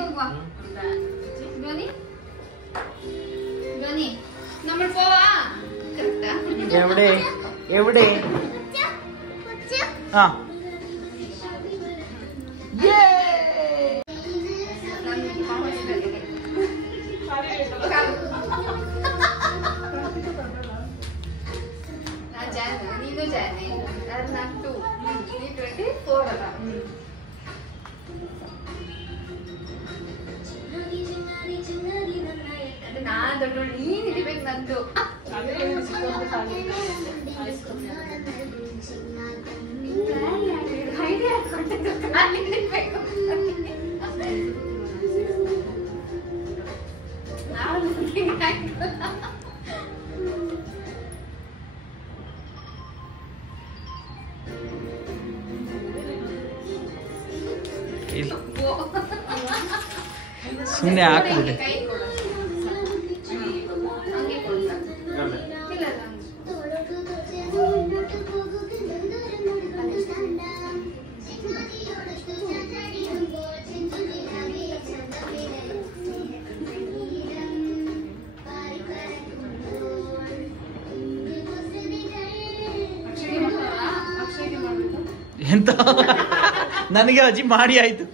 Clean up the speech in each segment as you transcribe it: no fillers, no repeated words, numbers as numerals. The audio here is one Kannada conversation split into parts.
ಹೋಗುವ ಧ್ವನಿ ಧ್ವನಿ നമ്മൾ പോവാ കറക്റ്റാ എവിടെ എവിടെ ആ ನೀನು ಜಾನೆ ನಾನು 2 24 ಅಲ್ಲ ನಾನು ದೊಡ್ಡೋಳು ನೀನ್ ಹಿಡಿಬೇಕು ನಂದು ಸುಮ್ಮನೆ ಹಾಕ್ಬಿಡಿ ಎಂತ ನನಗೆ ಅಜ್ಜಿ ಮಾಡಿ ಆಯ್ತು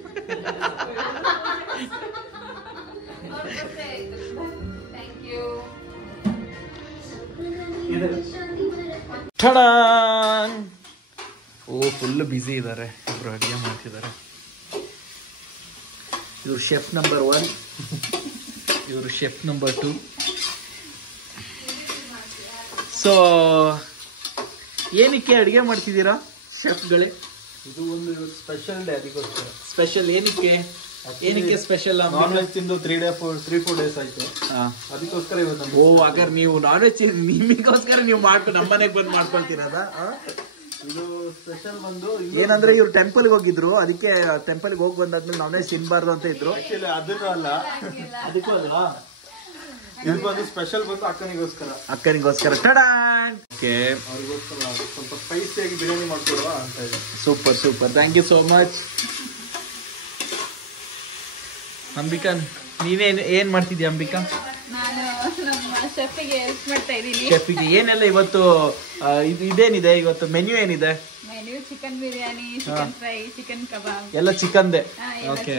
ಓ ಫುಲ್ ಬ್ಯುಸಿ ಇದ್ದಾರೆ ಇಬ್ರು ಅಡುಗೆ ಮಾಡ್ತಿದ್ದಾರೆ ಇವರು ಶೆಫ್ ನಂಬರ್ 1 ಇವರು ಶೆಫ್ ನಂಬರ್ 2 ಸೊ ಏನಕ್ಕೆ ಅಡುಗೆ ಮಾಡ್ತಿದ್ದೀರಾ ಶೆಫ್ಗಳೇ ಇದು ಒಂದು ಸ್ಪೆಷಲ್ ಡೇ ಅದಕ್ಕೋಸ್ಕರ ಸ್ಪೆಷಲ್ ಏನಕ್ಕೆ ಸ್ಪೆಷಲ್ ನಾನ್ ವೆಜ್ ತಿಂದು 3-4 ಡೇಸ್ ಆಯ್ತು ಅದಕ್ಕೋಸ್ಕರ ಇವತ್ತು ಓ ಹಾಗಾದ್ರೆ ನೀವು ನಾನ್ ವೆಜ್ ನಿಮಗೋಸ್ಕರ ನೀವು ಮಾಡ್ಕೊಂಡು ನಮ್ಮನೆಗೆ ಬಂದು ಮಾಡ್ಕೊಳ್ತೀರದ ಇದು ಸ್ಪೆಷಲ್ ಬಂದು ಏನಂದ್ರೆ ಇವ್ರು ಟೆಂಪಲ್ಗೆ ಹೋಗಿದ್ರು ಅದಕ್ಕೆ ಟೆಂಪಲ್ಗೆ ಹೋಗಿ ಬಂದಾದ್ಮೇಲೆ ನಾನ್ ವೆಜ್ ತಿನ್ಬಾರ್ದು ಅಂತ ಇದ್ರು ಆಕ್ಚುಲಿ ಅದನ್ನು ಅಲ್ಲ ಅದಕ್ಕೂ ಅಲ್ವಾ ಇದು ಬಂದು ಸ್ಪೆಷಲ್ ಬಂದು ಅಕ್ಕನಿಗೋಸ್ಕರ ಅವ್ರಿಗೋಸ್ಕರ ಸ್ವಲ್ಪ ಸ್ಪೈಸಿಯಾಗಿ ಬಿರಿಯಾನಿ ಮಾಡ್ಕೊಡುವ ಅಂತ ಇದೆ. Super thank you so much. Ambika ನೀನೇನ್ ಏನ್ ಮಾಡ್ತಿದ್ಯಾ ಅಂಬಿಕಾ? ನಾನು ನಮ್ಮ ಶೆಫಿಗೆ ಹೆಲ್ಪ್ ಮಾಡ್ತಾ ಇದ್ದೀನಿ. ಶೆಫಿಗೆ ಏನೆಲ್ಲ ಇವತ್ತು ಇದೇನಿದೆ ಇವತ್ತು ಮೆನ್ಯೂ ಏನಿದೆ? Menu chicken biryani, chicken fry, chicken ಕಬಾಬ್ ಎಲ್ಲ ಚಿಕನ್ದೆ. ಓಕೆ,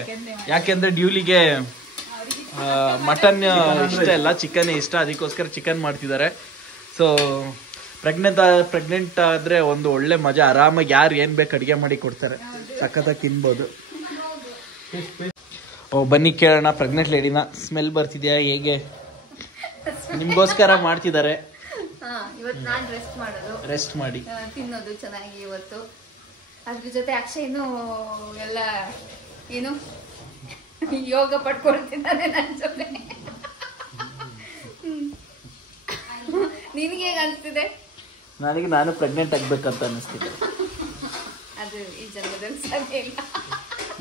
ಯಾಕೆಂದ್ರೆ ಡ್ಯೂಲಿಗೆ ಮಟನ್ ಇಷ್ಟ ಇಲ್ಲ, ಚಿಕನ್ ಇಷ್ಟ, ಅದಕ್ಕೋಸ್ಕರ ಚಿಕನ್ ಮಾಡ್ತಿದ್ದಾರೆ. ಸೊ ಪ್ರೆಗ್ನೆಂಟ್ ಆದ್ರೆ ಒಂದು ಒಳ್ಳೆ ಮಜಾ, ಆರಾಮಾಗಿ ಯಾರು ಏನ್ ಬೇಕು ಅಡಿಗೆ ಮಾಡಿ ಕೊಡ್ತಾರೆ, ಸಖತ್ತಾಗಿ ತಿನ್ಬೋದು. ಓ ಬನ್ನಿ ಕೇಳೋಣ ಪ್ರೆಗ್ನೆಂಟ್ ಲೇಡಿನ. ಸ್ಮೆಲ್ ಬರ್ತಿದ್ಯಾ ಹೇಗೆ? ನಿಮ್ಗೋಸ್ಕರ ಮಾಡ್ತಿದ್ದಾರೆ. ಇವತ್ತು ನಾನು ರೆಸ್ಟ್ ಮಾಡಿ ತಿನ್ನೋದು ಚೆನ್ನಾಗಿ ಇವತ್ತು. ಅದ್ರ ಜೊತೆ ಅಕ್ಷಯ್ನು ಎಲ್ಲ ಏನು ಯೋಗ ಪಡ್ಕೊಳ್ತಿದ್ದಾನೆ ನನ್ನ ಜೊತೆ. ನಿನಗೆ ಹೇಗೆ ಅನಿಸ್ತಿದೆ? ನಾನು ಪ್ರೆಗ್ನೆಂಟ್ ಆಗ್ಬೇಕಂತ ಅನಿಸ್ತಿದೆ. ಅದು ಈ ಜನ್ಮದಲ್ಲಿ ಸಾಧ್ಯ ಇಲ್ಲ.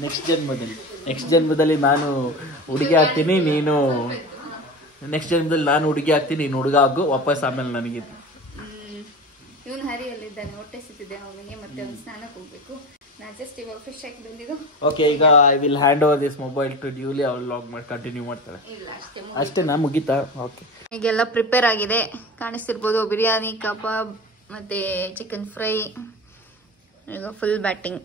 ನೆಕ್ಸ್ಟ್ ಜನ್ಮದಲ್ಲಿ ನಾನು ಹುಡುಗಿ ಆಗ್ತೀನಿ, ನೀನು ನೆಕ್ಸ್ಟ್ ಜನ್ಮದಲ್ಲಿ ನಾನು ಹುಡುಗಿ ಆಗ್ತೀನಿ, ನೀನು ಹುಡುಗ ಆಗು ವಾಪಸ್. ಆಮೇಲೆ ನನಗೆ ಇವನು ಹರಿಯಲ್ಲಿದ್ದಾನೆ, ಹೊಟ್ಟೆ ಸಿಕ್ತಿದೆ ಅವನಿಗೆ, ಮತ್ತೆ ಅವ್ನು ಸ್ನಾನಕ್ಕೆ ಹೋಗ್ಬೇಕು. ನಾನು ಜಸ್ಟ್ ಇವಾಗ ಫಿಶ್ ಹಾಕಿ ಬಂದಿದ್ದು. ಓಕೆ, ಈಗ I will hand over this mobile to ಡ್ಯೂಲಿ. ಅವ್ರು ಲಾಗ್ ಮಾಡಿ ಕಂಟಿನ್ಯೂ ಮಾಡ್ತಾಳೆ. ಅಷ್ಟೇನಾ, ಮುಗೀತಾ? ಓಕೆ, ಈಗೆಲ್ಲ ಪ್ರಿಪೇರ್ ಆಗಿದೆ, ಕಾಣಿಸ್ತಿರ್ಬೋದು. ಬಿರಿಯಾನಿ, ಕಬಾಬ್ ಮತ್ತೆ ಚಿಕನ್ ಫ್ರೈ, ಈಗ ಫುಲ್ ಬ್ಯಾಟಿಂಗ್.